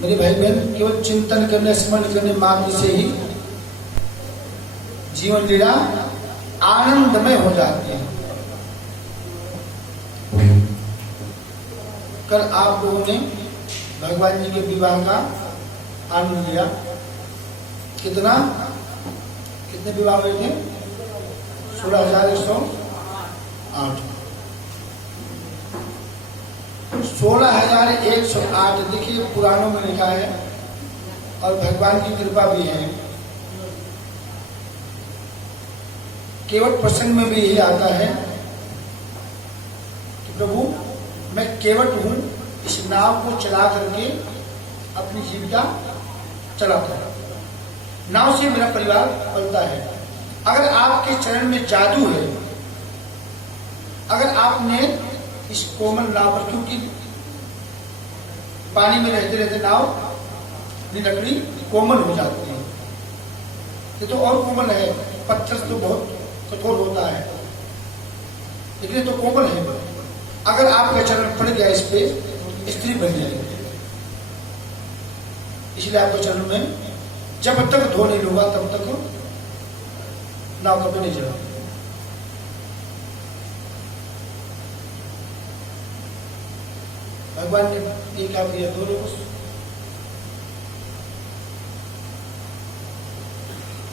मेरे भाई बहन, केवल चिंतन करने, स्मरण करने मात्र से ही जीवन लीला आनंदमय हो जाती है। कल आप लोगों ने भगवान जी के विवाह का आनंद लिया। कितना, कितने विवाह हुए थे? 16,108। 16,108 देखिए पुराणों में लिखा है और भगवान की कृपा भी है। केवट प्रसंग में भी यही आता है कि प्रभु मैं केवट हूं, इस नाव को चला करके अपनी जीविका चलाता है, नाव से मेरा परिवार पलता है। अगर आपके चरण में जादू है, अगर आपने इस कोमल नाव पर, क्योंकि पानी में रहते रहते नाव की लकड़ी कोमल हो जाती है, ये तो और कोमल है, पत्थर तो बहुत कठोर होता है, लेकिन ये तो कोमल है। अगर आपका चरण पड़ गया इस पे, स्त्री बन जाएगी। इसलिए आपके चरण में जब तक धो नहीं लूंगा तब तक नाव कभी नहीं चला। भगवान ने ये क्या किया? दो लोग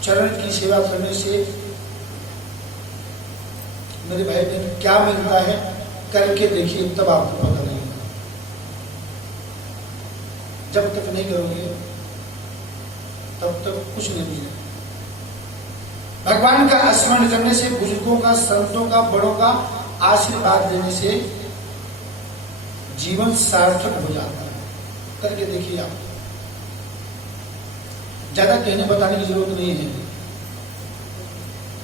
चरण की सेवा करने से मेरे भाई बहन क्या मिलता है, करके देखिए, तब आपको पता नहीं। जब तक नहीं करोगे तब तक कुछ नहीं मिलेगा। भगवान का स्मरण करने से, बुजुर्गों का, संतों का, बड़ों का आशीर्वाद लेने से जीवन सार्थक हो जाता है। करके देखिए आप, ज्यादा कहने बताने की जरूरत नहीं है।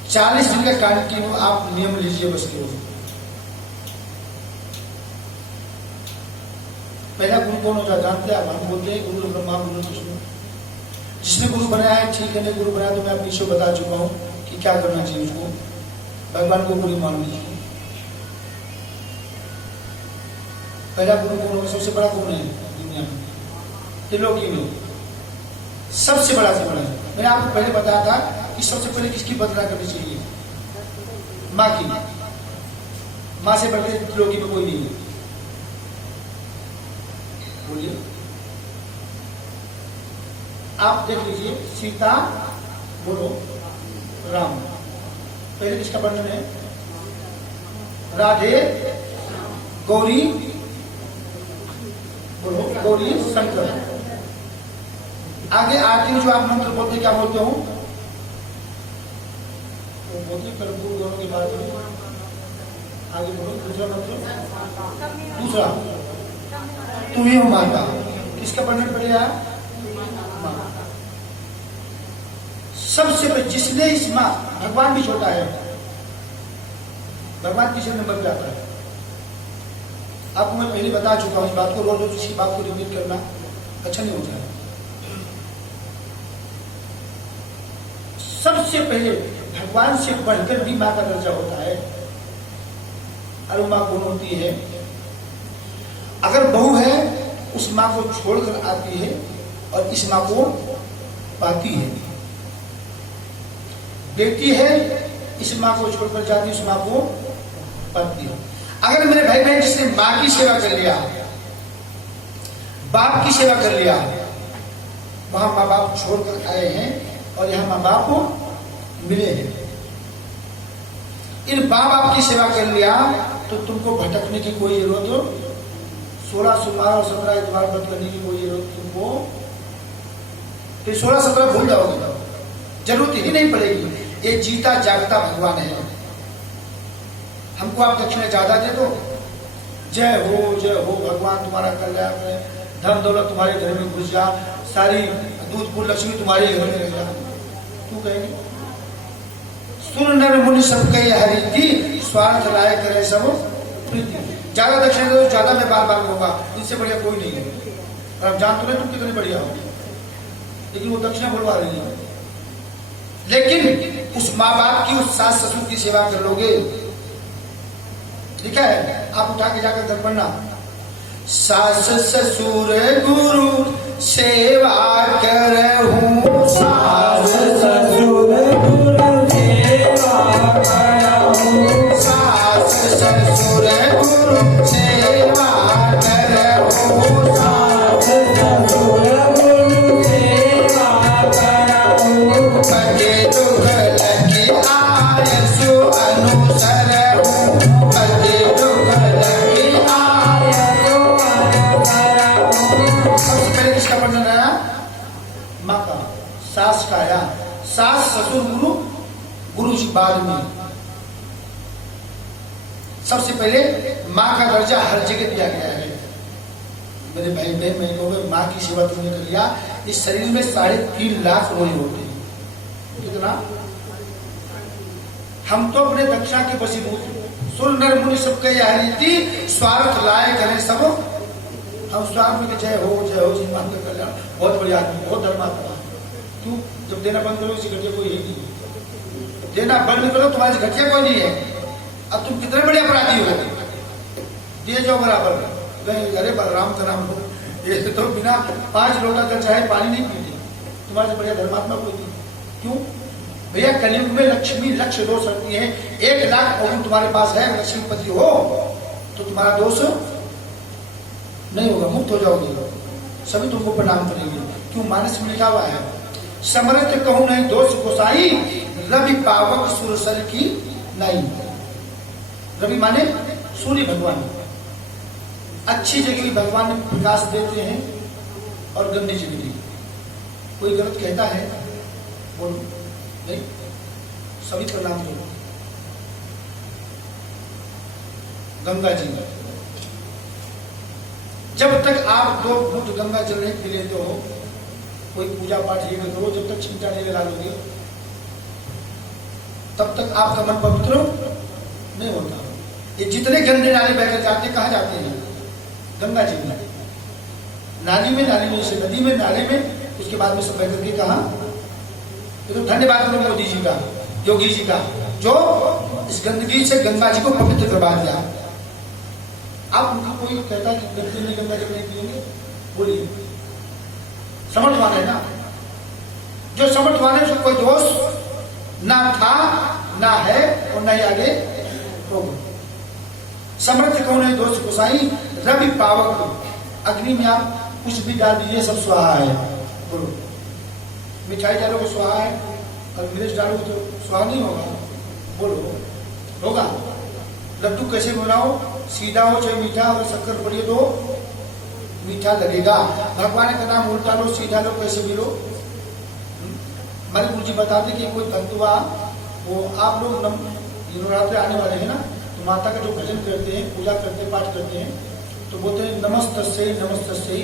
40 दिन का कंटिन्यू आप नियम लीजिए बस केवल। पहला गुरु कौन होता है जानते हैं आप? हम बोलते हैं गुरु ब्रह्मा गुरु विष्णु। जिसने गुरु बनाया है ठीक है, नहीं गुरु बनाया तो मैं आप पीछे बता चुका हूं कि क्या करना चाहिए उसको। भगवान को गुरु मान लीजिए। पहला गुरु कौन होगा? सबसे बड़ा कौन है दुनिया में, त्रिलोकी में? सबसे बड़ा से बड़ा है। मैंने आपको पहले बताया था कि सबसे पहले किसकी वंदना करनी चाहिए? माँ की। माँ से बढ़कर त्रिलोकी में कोई नहीं है। बोलिए, आप देख लीजिए, सीता, बोलो राम। पहले किसका वर्णन है? राधे, गौरी, बोलो गौरी शंकर। आगे आरती में जो आप मंत्र बोलते क्या बोलते हो? तो बोलते कर्पूर दोनों के बाद में आगे बोलो दूसरा मंत्र। दूसरा, तुम ही हो माता। किसका वर्णन पड़ेगा? सबसे पहले जिसने इस माँ, भगवान भी छोटा है, भगवान तीसरे नंबर पे आता है। आपको मैं पहले बता चुका हूं इस बात को, रोज रोज इसी बात को रिपीट करना अच्छा नहीं होता है। सबसे पहले भगवान से बढ़कर भी माँ का दर्जा होता है। और माँ कौन होती है? अगर बहू है उस माँ को छोड़कर आती है और इस माँ को पाती है। बेटी है, इस माँ को छोड़कर जाती है, उस माँ को पाती है। अगर मेरे भाई बहन जिसने माँ की सेवा कर लिया, बाप की सेवा कर लिया, वहां माँ बाप छोड़कर आए हैं और यहां माँ बाप को मिले हैं। इन माँ बाप की सेवा कर लिया तो तुमको भटकने की कोई जरूरत हो, 16 सोमवार और 17 इतवार व्रत करने की कोई जरूरत तुमको, फिर 16-17 भूल जाओगे, जरूरत ही नहीं पड़ेगी। ये जीता जागता भगवान है। हमको आप दक्षिणा ज्यादा दे दो, जय हो भगवान तुम्हारा कल्याण है, धन दौलत तुम्हारे घर में घुस जा, सारी दूध फूल लक्ष्मी तुम्हारे घर में रह जा, तू कहेंगे सुन नर मुनि सब कही हरि थी, स्वार्थ लाए करे सब प्रीति। ज्यादा दक्षिणा दे दो, ज्यादा मैं बार बार कहूंगा, इससे बढ़िया कोई नहीं है। और आप जान तो नहीं तुम कितनी बढ़िया हो, लेकिन वो दक्षिणा बुलवा रही है। लेकिन उस माँ बाप की, उस सास ससुर की सेवा कर लोगे, लिखा है, आप उठा के जाकर घर पढ़ना, सास ससुर गुरु सेवा करहूं सास ससुर गुरु सेवा करहूं सास ससुर गुरु सेवा करहूं सास ससुर गुरु सेवा करहूं पति दुख लगी आयसु अनुसर हूँ पति दुख लगी आयसु अनुसरहूं। सबसे पहले किसका वर्णन आया? माँ का, सास का आया। सास ससुर गुरु, गुरु जी बाद में। सबसे पहले माँ का दर्जा हर जगह दिया गया है। मेरे भाई बहन मैं कहूँगा माँ की सेवा तुमने कर लिया। इस शरीर में 3.5 लाख रोज होते हैं। कितना? हम तो अपने दक्षा के वशीभूत, सुन नर मुनि सबके यह रीति, स्वार्थ लाए करें सब। हम स्वार्थ में जय हो जी मान कर कल्याण, बहुत बढ़िया आदमी, बहुत धर्मात्मा। क्यों? जब देना बंद करो इसी घटिया कोई है नहीं। देना बंद करो तुम्हारी घटिया कोई नहीं है। अब तुम कितने बड़े अपराधी हो, दिए जाओ बराबर। अरे बलराम का नाम हो, ये तो बिना 5 लोटा जल चाहे पानी नहीं पीते। तुम्हारे से बढ़िया धर्मात्मा कोई नहीं। क्यों भैया? कलयुग में लक्ष्मी लक्ष्य दोष रखती है। 1 लाख पौन तुम्हारे पास है, लक्ष्मीपति हो तो तुम्हारा दोष नहीं होगा, मुक्त हो जाओगे, सभी तुमको प्रणाम करेंगे। क्यों? मानस में लिखा हुआ है, समर्थ कहूं नहीं दोष गोसाई, रवि पावक सुरसर की नहीं। रवि माने सूर्य भगवान, अच्छी जगह भगवान ने प्रकाश देते हैं और गंदी जगह। कोई गलत कहता है बोलो नहीं, सभी प्रणाम करो। गंगा जी, जब तक आप 2 घूंट गंगा जल नहीं पी लेते हो, कोई पूजा पाठ ये करो, जब तक चिंता नहीं लगा लोगे तब तक आपका मन पवित्र नहीं होता। ये जितने गंदे नाले बहकर जाते कहाँ जाते हैं? गंगा जी में, नाली में से नदी में, नाले में, उसके बाद में सब बहकर के कहा। तो धन्यवाद करो मोदी जी का, योगी जी का, जो इस गंदगी से गंगा जी को पवित्र करवा दिया। आप उनका कोई कहता है कि गंदगी में गंगा जल नहीं पिएंगे, बोलिए। समर्थवान है ना, जो समर्थवान है उसको कोई दोष ना था ना है और ना ही आगे होगा। समर्थ कौन है दोष गोसाई, रवि पावक। अग्नि में आप कुछ भी डाल दीजिए सब स्वाहा है, बोलो। मिठाई डालोगे स्वाहा है, और मिर्च डालोगे तो स्वाहा नहीं होगा, बोलो होगा। लड्डू कैसे बनाओ, सीधा हो चाहे मीठा हो, शक्कर पड़िए तो मीठा लगेगा। भगवान का नाम उल्टा लो सीधा लो कैसे भी लो। हमारे गुरु जी बताते कि कोई भक्त हुआ, वो आप लोग नवरात्रि आने वाले हैं ना, तो माता का जो भजन करते हैं, पूजा करते हैं, पाठ करते हैं, तो बोलते हैं नमस्तस्यै नमस्तस्यै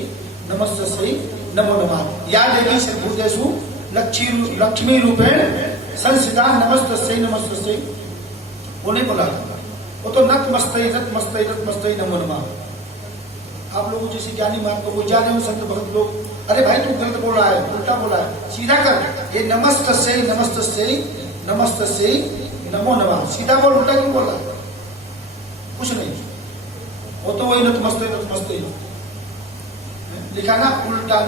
नमस्तस्यै नमो नमः। या देवी सर्वभूतेषु लक्ष्मी रूपेण संस्थिता नमस्तस्यै नमस्तस्यै। वो नहीं बोला, वो तो नतमस्तै नतमस्तै नतमस्तै नमो नमः। आप लोगों जैसे ज्ञानी मान को वो जाने हो संत भक्त लोग, अरे भाई तू गलत बोल रहा है, उल्टा बोला है, सीधा कर। ये नमस्तस्यै नमस्तस्यै नमस्तस्यै नमो नमः, सीधा बोल, उल्टा क्यों बोल रहा है? कुछ नहीं, वो तो वही नतमस्तै नतमस्तै लिखा ना, उल्टा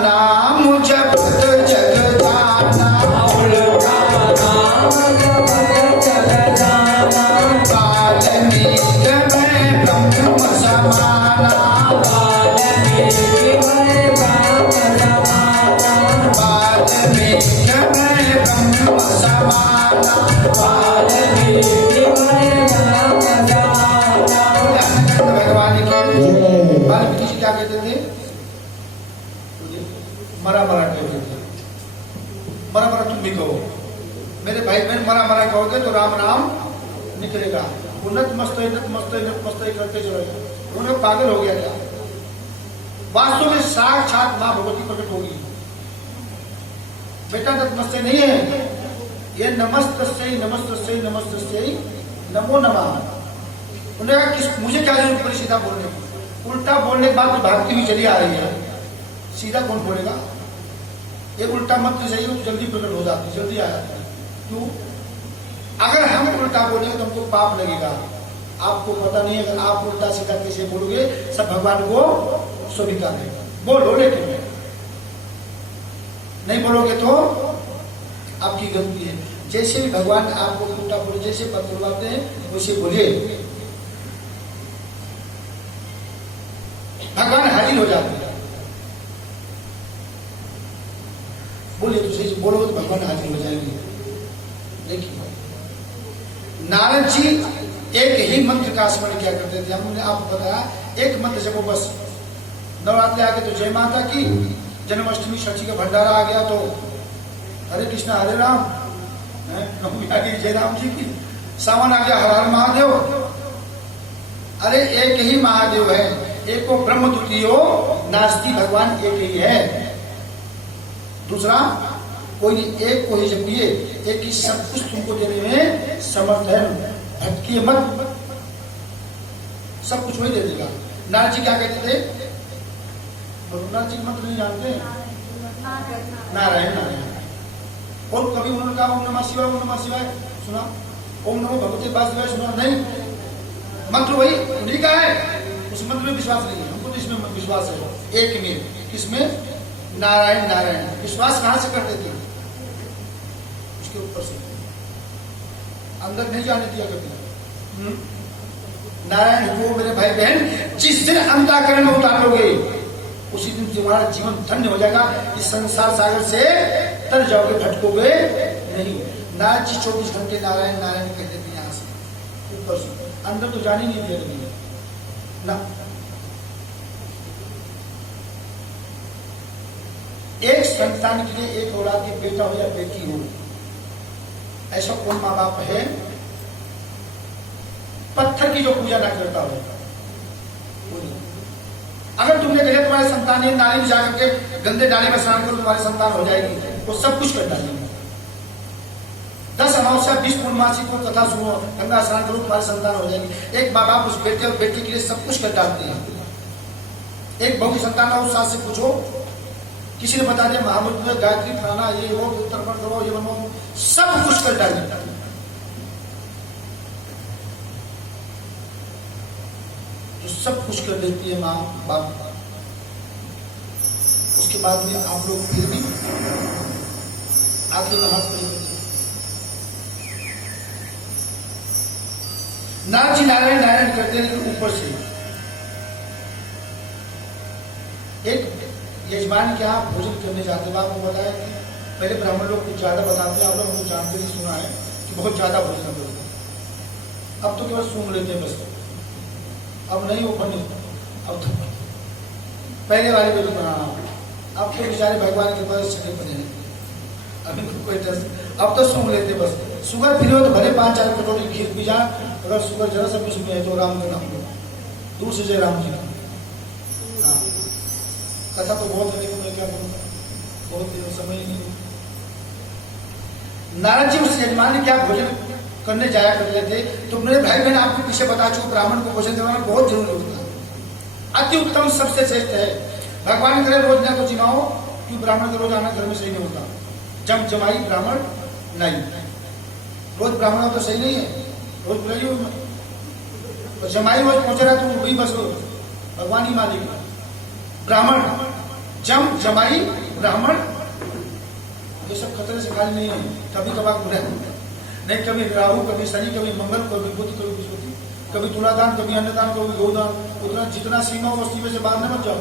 नाम जपत जग जाना, उल्टा नाम जपत जग जाना, वाल्मीकि में ब्रह्म समाना, वाल्मीकि में ब्रह्म समाना, वाल्मीकि में ब्रह्म समाना, वाल्मीकि में ब्रह्म समाना। भगवान की वाल्मीकि जी क्या कहते थे? मरा कहते थे। मरा तुम भी कहो, मेरे भाई बहन मरा कहोगे तो राम नाम निकलेगा। वो नतमस्तै नतमस्तै नतमस्तै करते चलेगा। उन्होंने पागल हो गया क्या? वास्तव में साक्षात मां भगवती प्रकट होगी। बेटा नतमस्तै नहीं है, ये नमस्तस्यै नमस्तस्यै नमस्तस्यै नमो नमः। उन्होंने कहा किस मुझे क्या जरूरत पड़ी सीधा बोलने की? उल्टा बोलने के बाद भागती हुई चली आ रही है, सीधा कौन बोलेगा? ये उल्टा मंत्र चाहिए तो जल्दी प्रकट हो जाती, जल्दी आ जाती है। क्यों? अगर हम उल्टा बोलेंगे तो हमको पाप लगेगा। आपको पता नहीं है, अगर आप उल्टा सीधा कैसे बोलोगे सब भगवान को स्वीकार है। बोलो, लेकिन नहीं बोलोगे तो आपकी गलती है। जैसे भी भगवान आपको टूटा बोले, जैसे बतलवाते हैं वैसे बोलिए, भगवान हाजिर हो जाते हैं। बोलिए तो सही, बोलोगे तो भगवान हाजिर हो जाएंगे। देखिए नारद जी एक ही मंत्र का स्मरण किया करते थे। हमने आपको बताया एक मंत्र जब वो बस नवरात्रि आ गए तो जय माता की, जन्माष्टमी षष्ठी का भंडारा आ गया तो हरे कृष्णा हरे राम, नवमी आ गई जय राम जी की, सावन आ गया हर हर महादेव। अरे एक ही महादेव है, एक को ब्रह्म द्वितीयो नास्ति, भगवान एक ही है, दूसरा कोई नहीं, एक को ही जपिए, एक ही सब कुछ तुमको देने में समर्थ है, भटकिए मत, सब कुछ वही दे देगा। नारद जी क्या कहते थे? नारद जी मंत्र नहीं जानते, नारायण नारायण। और कभी उन्होंने कहा ओम नमः शिवाय, ओम नमः शिवाय सुना, ओम नमो भगवते वासुदेवाय सुना? नहीं, मंत्र वही उन्हीं का है, उस मंत्र में विश्वास नहीं है। हमको तो इसमें विश्वास है, एक में, किसमें? नारायण नारायण। विश्वास कहां से करते थे? उसके ऊपर से, अंदर नहीं जाने दिया करते। नारायण को मेरे भाई बहन जिस दिन अंतःकरण में उतारोगे उसी दिन तुम्हारा जीवन धन्य हो जाएगा। इस संसार सागर से तर जाओगे, भटकोगे नहीं। नारद जी 24 घंटे नारायण नारायण कहते थे, यहां से ऊपर से, अंदर तो जाने नहीं दिया ना। एक संतान के लिए एक औलाद की बेटा हो या बेटी हो, ऐसा कौन माँ बाप है पत्थर की जो पूजा ना करता हो? अगर तुमने कहा तुम्हारे संतान है, नाली में जाकर के गंदे नाली में स्नान करो तुम्हारी संतान हो जाएगी, वो सब कुछ कर डालेंगे। 10 अमावस्या 20 पूर्णमासी को कथा सुनो, गंगा स्नान करो तुम्हारी संतान हो जाएगी। एक माँ बाप उस बेटे और बेटी के लिए सब कुछ कर डालते हैं। एक बहू की संतान हो, उस सास से पूछो, किसी ने बता दिया महामृत्यु गायत्री फलाना ये हो, तर्पण करो, ये बनो, सब कुछ कर डालेंगे। सब कुछ कर देती है माँ बाप, उसके बाद में आप लोग फिर भी आगे हाथ नहीं करते। नारद जी नारायण नारायण करते हैं, लेकिन ऊपर से एक यजमान के यहाँ भोजन करने जाते हुए आपको बताया कि पहले ब्राह्मण लोग कुछ ज्यादा बताते हैं, आप लोग जानते नहीं, सुना है कि बहुत ज्यादा भोजन करते हैं। अब तो केवल सुन लेते हैं बस, अब नहीं वो बनी, अब तो पहले वाले में तो बनाना। अब तो बेचारे भगवान के पास छठे पड़े हैं, अभी कोई अब तो सूंघ लेते बस। शुगर फ्री हो तो भले 5-4 कटोरी खीर पी जाए, अगर शुगर जरा सा कुछ भी है तो राम के नाम लो, दूर से जय राम जी का। हाँ, कथा तो बहुत है, मैं क्या करूँगा, बहुत समय ही नहीं। नारद जी उस यजमान ने क्या भोजन करने जाया करते थे, तो मेरे भाई बहन आपको पीछे बता चुके, ब्राह्मण को भोजन करवाना बहुत जरूरी होता है, अति उत्तम सबसे श्रेष्ठ है। भगवान करे रोज ना तो चिनाओ, क्यों ब्राह्मण का रोज आना घर में सही नहीं होता। जम जमाई ब्राह्मण नहीं, रोज ब्राह्मण तो सही नहीं है, रोज बुलाइए, तो जमाई रोज पहुंच रहा तो वही बस भगवान ही मालिक। ब्राह्मण जम जमाई ब्राह्मण ये सब खतरे से खाली नहीं है। कभी कभार बुरा नहीं, कभी राहु, कभी शनि, कभी मंगल, कभी बुध, कभी बृहस्पति, कभी तुलादान, कभी अन्नदान, कभी गोदान। उतना जितना सीमा वो सीमा से बाहर न मत जाओ,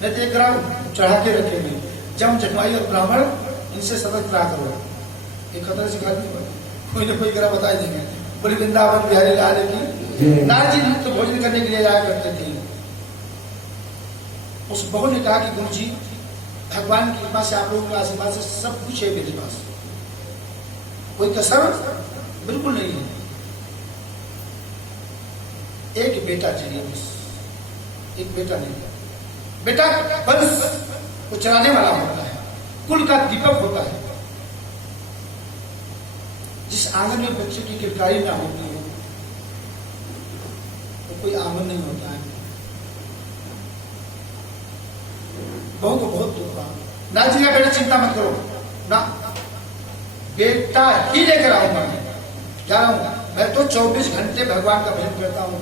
नहीं तो एक ग्राम चढ़ा के रखेंगे। जम जमाई और ब्राह्मण इनसे सतत रहा करो, एक खतरे से खाली नहीं, कोई ना कोई ग्रह बता देंगे। बोले वृंदावन बिहारी लाल की। नारद जी तो भोजन करने के लिए जाया करते थे। उस बहू ने कहा कि गुरु जी भगवान की कृपा से, आप लोगों के आशीर्वाद से सब कुछ है मेरे पास, कोई कसर बिल्कुल नहीं है, एक बेटा चाहिए बस, एक बेटा नहीं। बेटा वंश को चलाने वाला होता है, कुल का दीपक होता है। जिस आंगन में बच्चे की किरकारी ना होती है वो कोई आंगन नहीं होता है। बहू को बहुत दुख हुआ। नारद जी का बेटा चिंता मत करो ना, बेटा ही लेकर आऊंगा, जा रहा हूं मैं तो 24 घंटे भगवान का भजन करता हूं।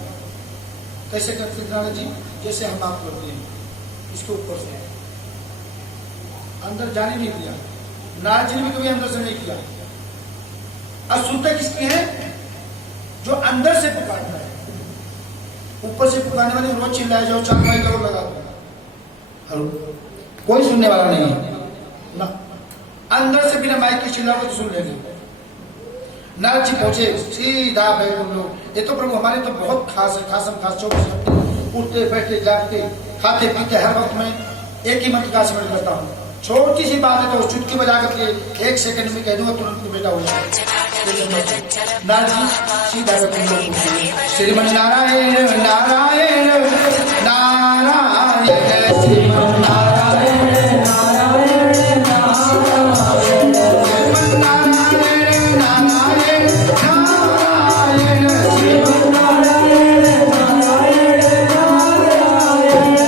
कैसे करते नारद जी? जैसे हम आप करते हैं, इसके ऊपर से अंदर जाने नहीं दिया। नारद जी ने भी कभी अंदर से नहीं किया। अशुद्धता किसकी है? जो अंदर से पुकारता है। ऊपर से पुकारने वाले रोज चिल्लाए जाओ, चाकमाई करो, लगा दो, हेलो, कोई सुनने वाला नहीं है ना। अंदर से बिना माइक के चिल्लाओ तो सुन लेंगे। नारद जी पहुंचे सीधा बैकुंठ लोग। ये तो प्रभु हमारे तो बहुत खास है, खासम खास 24 घंटे उठते बैठते जागते खाते पीते हर वक्त में एक ही मंत्र का स्मरण करता हूँ। छोटी सी बात है तो चुटकी बजा करके 1 सेकंड में कह दूंगा, तुरंत बेटा हो जाएगा। नारद जी सीधा बैकुंठ लोग पहुंचे। श्रीमन नारायण नारायण नारायण श्रीमन नारायण नारायण नारायण श्रीमन नारायण नारायण नारायण श्रीमन नारायण नारायण नारायण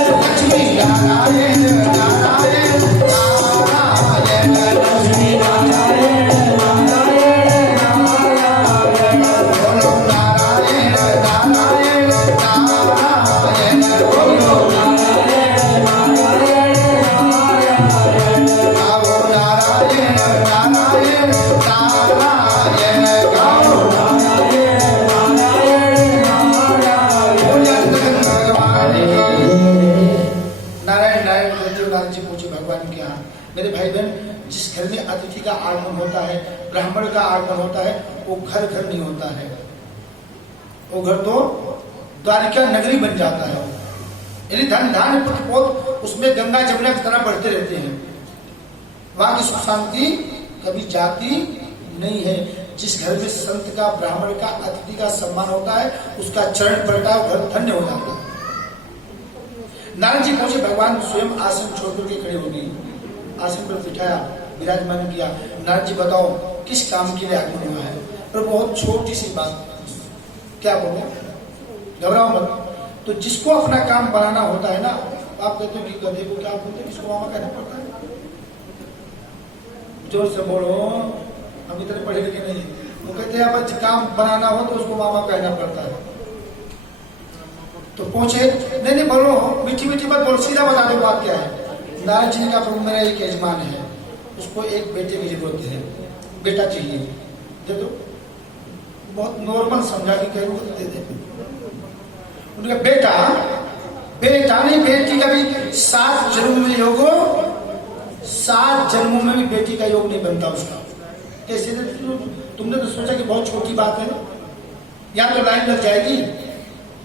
लक्ष्मी नारायण नारायण नारायण लक्ष्मी नारायण नारायण नारायण बोलो नारायण नारायण नारायण बोलो नारायण नारायण नारायण गाओ नारायण नारायण नारायण गाओ नारायण नारायण नारायण भगवान नारायण नारायण कहते हुए नारद जी पूछे भगवान के यहाँ, मेरे भाई बहन, जिस घर में अतिथि का आगमन होता है, ब्राह्मण का आगमन होता है, वो घर घर नहीं होता है। वो घर तो द्वारिका नगरी बन जाता है। यानी धन धान पुत्र पोत उसमें गंगा जमुना की तरह बढ़ते रहते हैं। वहां की सुख शांति कभी जाती नहीं है। जिस घर में संत का, ब्राह्मण का, अतिथि का सम्मान होता है, उसका चरण पड़ता है, घर धन्य हो जाता है। नारद जी पहुंचे, भगवान स्वयं आसन छोड़कर के खड़े हो गए, आसन पर बिठाया, विराजमान किया। नारद जी बताओ किस काम के लिए आगमन हुआ है? पर बहुत छोटी सी बात, क्या बोलो, घबराओ मत। तो जिसको अपना काम बनाना होता है ना, आप कहते हो कि गधे को क्या बोलते हैं, इसको मामा कहना पड़ता है। जोर से बोलो, हम इतने पढ़े लिखे नहीं। वो कहते हैं अब काम बनाना हो तो उसको मामा कहना पड़ता है। तो पूछे, नहीं बोलो, मीठी मीठी बात बोलो, सीधा बता दो बात क्या है। नारद जी ने कहा, प्रभु मेरा एक यजमान है, उसको एक बेटे की जरूरत है, बेटा चाहिए, दे दो। बहुत नॉर्मल समझा के कह तो दे दे। उनका बेटा, बेटा नहीं, बेटी का भी 7 जन्म में योग हो, 7 जन्मों में भी बेटी का योग नहीं बनता उसका। कैसे? तुमने तो सोचा कि बहुत छोटी बात है, या तो लाइन लग जाएगी।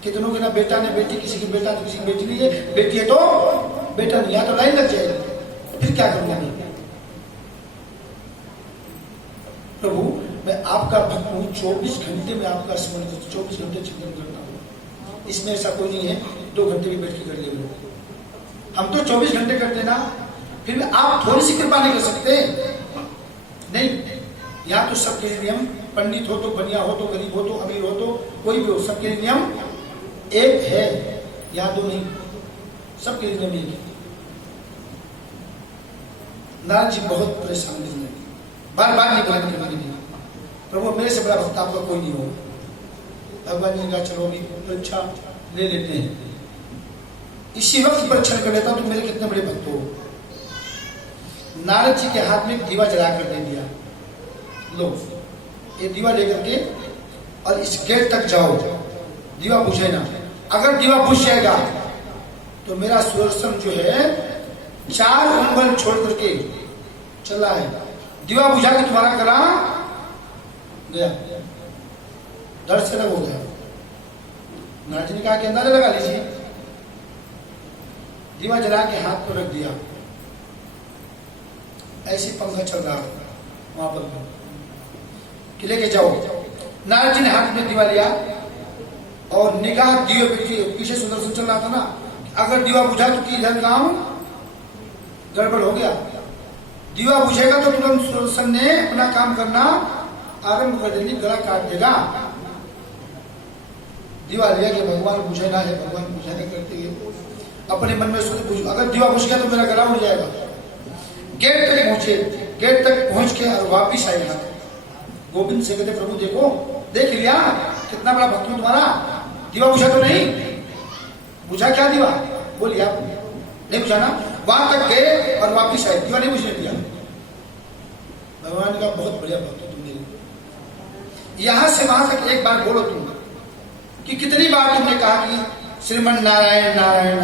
कितनों के ना बेटा ने बेटी, किसी की बेटा तो किसी की बेटी नहीं है, बेटी है तो बेटा नहीं, या तो लाइन लग जाएगी। फिर क्या करना है? प्रभु मैं आपका भक्त हूँ, 24 घंटे में आपका स्मरण करता हूँ, 24 घंटे चिंतन करता हूँ। इसमें ऐसा कोई नहीं है 2 घंटे भी बैठ के कर ले। हम तो 24 घंटे करते ना, फिर आप थोड़ी सी कृपा नहीं कर सकते? नहीं, यहाँ तो सबके लिए नियम, पंडित हो तो बनिया हो तो गरीब हो तो अमीर हो तो कोई भी हो, सबके लिए नियम एक है, यहाँ 2 नहीं, सबके लिए नियम एक है। नारद जी बहुत परेशान थे, बार बार नहीं बोलने के लिए, प्रभु मेरे से बड़ा भक्त आपका कोई नहीं होगा। भगवान जी ने कहा, चलो अभी परीक्षा ले लेते हैं, इसी वक्त परीक्षण कर लेता हूं तुम मेरे कितने बड़े भक्त हो। नारद जी के हाथ में दीवा जला कर दे दिया, लो ये दीवा लेकर के और इस गेट तक जाओ, दीवा बुझे ना। अगर दीवा बुझ जाएगा तो मेरा सुदर्शन जो है 4 उंगल छोड़ करके चला है, दीवा बुझा के तुम्हारा करा गया, डर से लग हो गया। नारद जी ने कहा कि अंदाजा लगा लीजिए। दीवा जला के हाथ पर रख दिया, ऐसे पंखा चल रहा वहां पर कि लेके जाओ। नारद जी ने हाथ में दीवा लिया और निगाह दिए पीछे सुदर्शन चल रहा था ना, अगर दीवा बुझा तो कि इधर काम गड़बड़ हो गया। दीवा बुझेगा तो तुरंत सुदर्शन ने अपना काम करना आरंभ कर देनी, गला काट देगा। दीवा लिया कि भगवान बुझे ना है, भगवान बुझे ना करते अपने मन में सोच, अगर दीवा बुझ गया तो मेरा गला उड़ जाएगा। गेट तक पहुंचे, गेट तक पहुंच के और वापिस आए। गोविंद से कहते, प्रभु देखो, देख लिया कितना बड़ा भक्त हूं तुम्हारा, दीवा बुझा तो नहीं? बुझा क्या दीवा? बोलिए आप नहीं बुझा ना? वहां तक गए और वापिस आए, दीवा नहीं बुझने दिया। भगवान का बहुत बढ़िया भक्त हो तुमने, यहां से वहां तक एक बार बोलो तुम कि कितनी बार तुमने कहा कि श्रीमन नारायण नारायण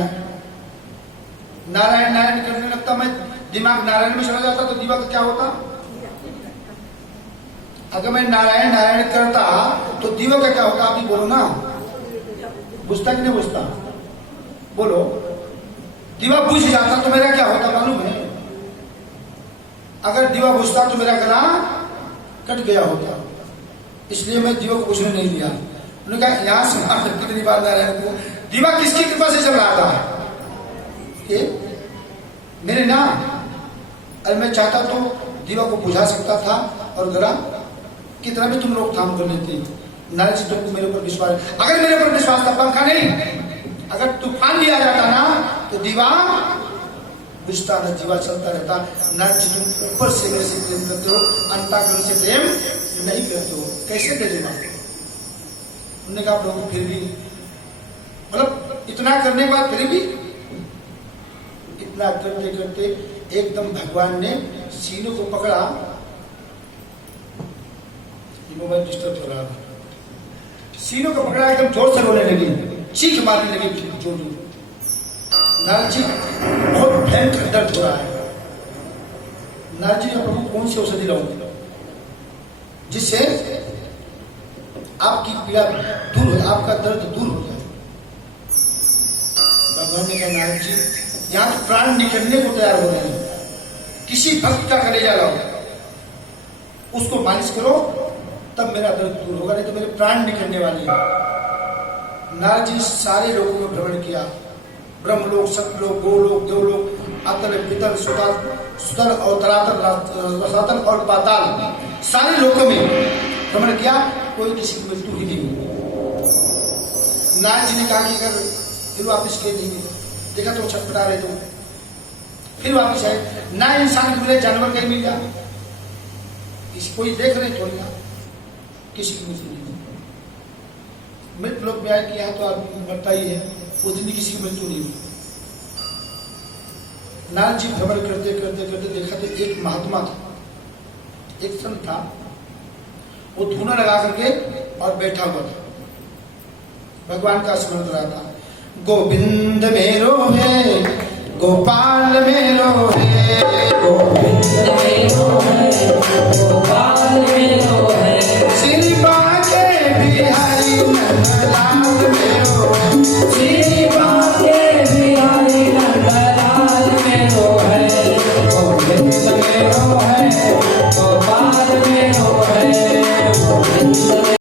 नारायण नारायण करने लगता, मैं दिमाग नारायण में चला जाता तो दीवा का क्या होता? अगर मैं नारायण नारायण करता तो दीवा का क्या होता? आप ही बोलो ना, बुझता कि नहीं बुझता? बोलो, दीवा बुझ जाता तो मेरा क्या होता मालूम है? अगर दीवा बुझता तो मेरा गला कट गया होता, इसलिए मैं दीवा को बुझने नहीं दिया। उन्होंने कहा यहां से वहां तक कितनी बार नारायण को, दीवा किसकी कृपा से चल रहा था? मेरे ना, अरे मैं चाहता तो दीवा को बुझा सकता था और गला कितना भी तुम लोग थाम कर लेते। नारद जी तुमको मेरे ऊपर विश्वास, अगर मेरे ऊपर विश्वास था, पंखा नहीं, अगर तूफान भी आ जाता ना तो दीवा बुझता न, दीवा चलता रहता। नारद जी तुम ऊपर से मेरे से प्रेम करते हो, अंतःकरण से प्रेम नहीं करते हो, कैसे दे दूंगा? उन्होंने कहा प्रभु फिर भी, मतलब इतना करने के बाद फिर भी, इतना करते करते एकदम भगवान ने सीनों को पकड़ा। मोबाइल डिस्टर्ब हो रहा था, सीनों को पकड़ा, एकदम जोर से रोने लगी, चीख मारने लगी जोर जोर। नारद जी बहुत भयंकर दर्द हो रहा है। नारद जी प्रभु कौन सी औषधि लाऊं जिससे आपकी पीड़ा दूर हो, आपका दर्द दूर हो जाए? भगवान ने कहा नारद जी यहां तो प्राण निकलने को तैयार हो रहे हैं, किसी भक्त का कलेजा लाओ, उसको मालिश करो, तब मेरा दर्द दूर होगा, नहीं तो मेरे प्राण निकलने वाले हैं। नारद जी सारे लोगों में भ्रमण किया, ब्रह्मलोक, सतलोक, गोलोक, देवलोक, अतल, पितल, सुतल और धरातल और पाताल, सारे लोकों में भ्रमण किया, कोई किसी की मृत्यु ही नहीं हुई। नारद जी ने कहा कि अगर फिर वापिस के नहीं मिले, देखा तो छटपटा रहे, तो फिर वापिस आए, ना इंसान के मिले, जानवर कहीं मिल गया, कोई देख रहे थोड़ी ना, किसी की मृत्यु नहीं। मृत लोग में आए कि यहाँ तो आदमी मरता ही है, उस दिन भी किसी की मृत्यु नहीं हुई। नारद जी भ्रमण करते करते करते देखा तो एक महात्मा था, एक संत था, वो धूना लगा करके और बैठा हुआ था, भगवान का स्मरण कर रहा था। गोविंद मेरो है, गोपाल मेरो है, गोविंद मेरो